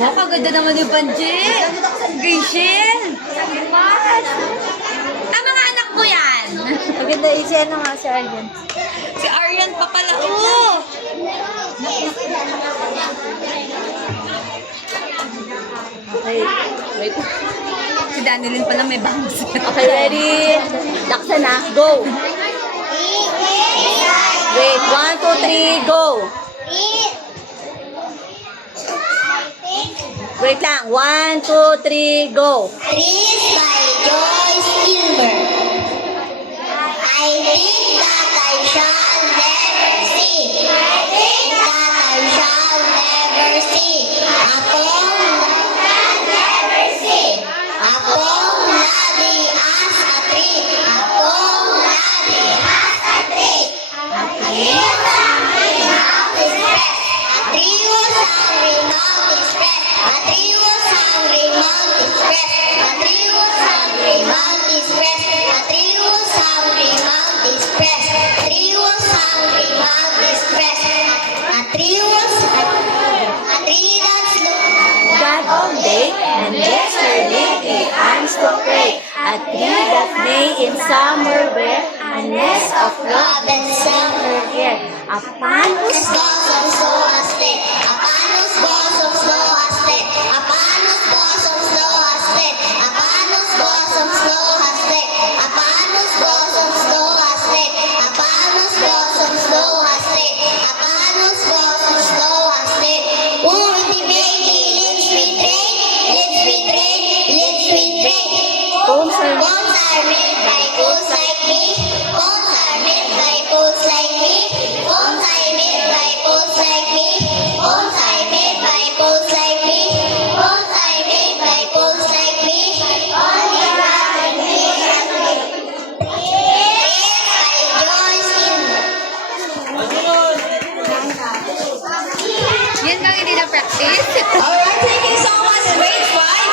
Oh, kaganda naman yung Banji. Graciel. Ah, mga anak ko yan. Maganda si ano nga si Arjen. Si Aryan pa pala. Oh! Okay, wait. Si Danilyn pala may bangs. Okay, ready? Laksa na. Go! Wait, 1, 2, 3, go! Wait lang. 1, 2, 3, go! Trees by Joyce Gilbert. I think that I shall never see. I think that I shall never see. Akong never see. Akong lagi as a tree. Akong lagi as a tree. A tree was hungry, mouth is fresh. A tree was hungry, mouth is fresh. A tree was hungry, mouth is fresh. A tree was hungry, mouth is fresh. A tree was hungry, mouth is fresh. A tree was hungry, mouth is fresh. A tree that's God all day and just her naked arms to pray. A tree that may in summer wear a nest of love and summer here. A plant whose lost